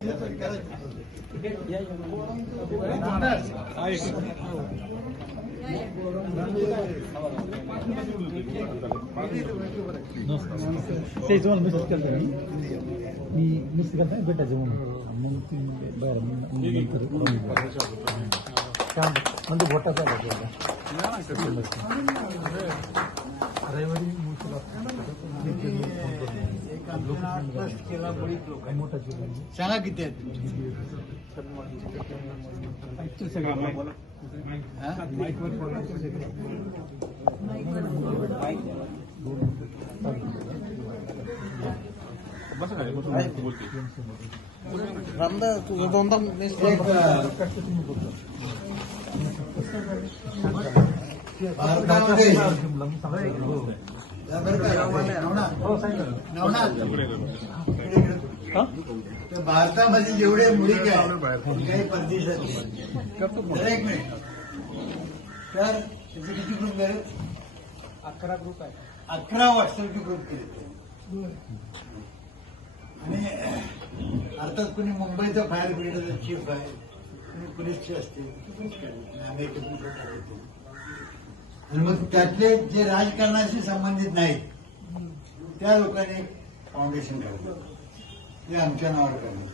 ते तुम्हाला मेसेज केला मी मिस करता भेटायचं म्हणून मग ती बरं नंतर म्हणजे भोटा चालू रविवारी मोठा सांगा किती आहेत रामदा तुझा दोनदा भारतामध्ये भारतामध्ये जेवढे मुली काय काही परदेशात एक मिनिट तर त्याचे किती ग्रुप आहे 11 ग्रुप आहे 11 व्हॉट्सअपचे ग्रुप केले आणि अर्थात कुणी मुंबईचा फायर ब्रिगेडचा चीफ आहे कुणी पोलीसचे असते अमेरिकेतून आणि मग त्यातले जे राजकारणाशी संबंधित नाहीत त्या लोकांनी फाउंडेशन काढलं ते आमच्या नावावर काढलं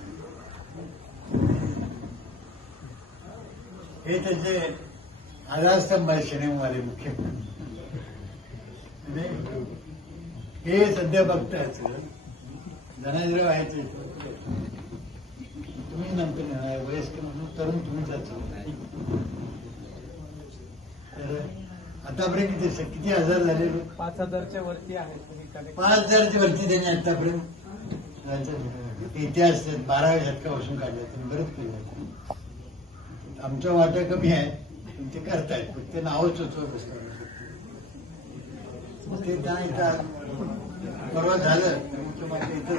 हे त्याचे आधारस्तंभ आहे सिनेमावाले मुख्यमंत्री हे सध्या बघतायच धनाजीराव व्हायचे तुम्ही नंतर वयस्कर म्हणून तरुण तुम्हीच तर आतापर्यंत किती हजार झाले 5000च्या वरती आहेत 5000च्या वरती त्यांनी आतापर्यंत इतिहास 12व्या शतकापासून काढले तुम्ही बरंच केलं आमचं वाटा कमी आहे पण ते करतायत ते नावच सुचवत असतात ते त्या इथं परवा झालं इथं